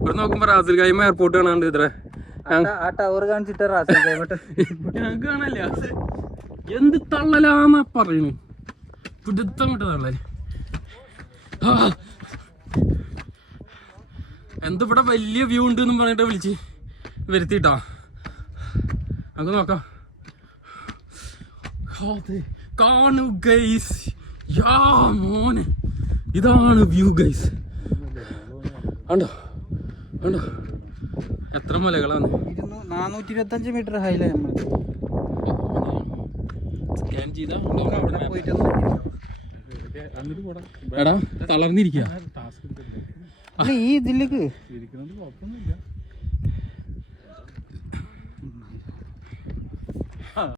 ഇവിടെ നോക്കുമ്പോ റാസിൽ ഗൈമ എയർപോർട്ട് കാണാണ്ട് ഇത്ര ഞങ്ങക്ക് കാണല്ല. എന്ത് തള്ളലാന്നാ പറയണു, പിടുത്തം വിട്ട തള്ളല്. എന്തിവിടെ വലിയ വ്യൂ ഉണ്ട് എന്നും പറഞ്ഞിട്ട് വിളിച്ച് വരുത്തിട്ടാ. നമുക്ക് നോക്കാം. കാണു ഗൈസ്, യാ മോനെ, ഇതാണ് വ്യൂ ഗൈസ്. കണ്ടോ കണ്ടോ എത്ര മലകളാണ്. 425 മീറ്റർ ഹൈല സ്കാൻ ചെയ്താ എടാ തളർന്നിരിക്കുക. ഈ ഇതിലേക്ക്